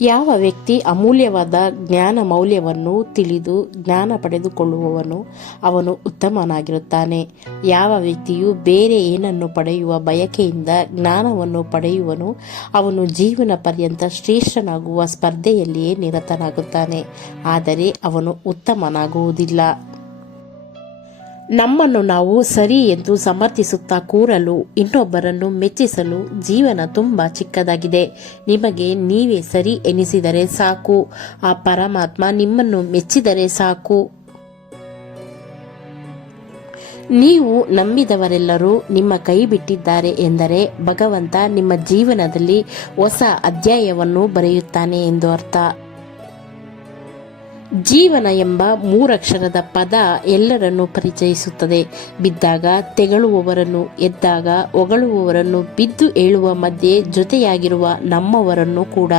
ಯಾವ ವ್ಯಕ್ತಿ ಅಮೂಲ್ಯವಾದ ಜ್ಞಾನ ಮೌಲ್ಯವನ್ನು ತಿಳಿದು ಜ್ಞಾನ ಪಡೆದುಕೊಳ್ಳುವವನು, ಅವನು ಉತ್ತಮನಾಗಿರುತ್ತಾನೆ. ಯಾವ ವ್ಯಕ್ತಿಯು ಬೇರೆ ಏನನ್ನು ಪಡೆಯುವ ಬಯಕೆಯಿಂದ ಜ್ಞಾನವನ್ನು ಪಡೆಯುವನು, ಅವನು ಜೀವನ ಪರ್ಯಂತ ಶ್ರೇಷ್ಠನಾಗುವ ಸ್ಪರ್ಧೆಯಲ್ಲಿಯೇ ನಿರತನಾಗುತ್ತಾನೆ. ಆದರೆ ಅವನು ಉತ್ತಮನಾಗುವುದಿಲ್ಲ. ನಮ್ಮನ್ನು ನಾವು ಸರಿ ಎಂದು ಸಮರ್ಥಿಸುತ್ತಾ ಕೂರಲು, ಇನ್ನೊಬ್ಬರನ್ನು ಮೆಚ್ಚಿಸಲು ಜೀವನ ತುಂಬ ಚಿಕ್ಕದಾಗಿದೆ. ನಿಮಗೆ ನೀವೇ ಸರಿ ಎನಿಸಿದರೆ ಸಾಕು. ಆ ಪರಮಾತ್ಮ ನಿಮ್ಮನ್ನು ಮೆಚ್ಚಿದರೆ ಸಾಕು. ನೀವು ನಂಬಿದವರೆಲ್ಲರೂ ನಿಮ್ಮ ಕೈ ಬಿಟ್ಟಿದ್ದಾರೆ ಎಂದರೆ ಭಗವಂತ ನಿಮ್ಮ ಜೀವನದಲ್ಲಿ ಹೊಸ ಅಧ್ಯಾಯವನ್ನು ಬರೆಯುತ್ತಾನೆ ಎಂದು ಅರ್ಥ. ಜೀವನ ಎಂಬ ಮೂರಕ್ಷರದ ಪದ ಎಲ್ಲರನ್ನು ಪರಿಚಯಿಸುತ್ತದೆ. ಬಿದ್ದಾಗ ತೆಗಳುವವರನ್ನು, ಎದ್ದಾಗ ಹೊಗಳುವವರನ್ನು, ಬಿದ್ದು ಏಳುವ ಮಧ್ಯೆ ಜೊತೆಯಾಗಿರುವ ನಮ್ಮವರನ್ನು ಕೂಡ.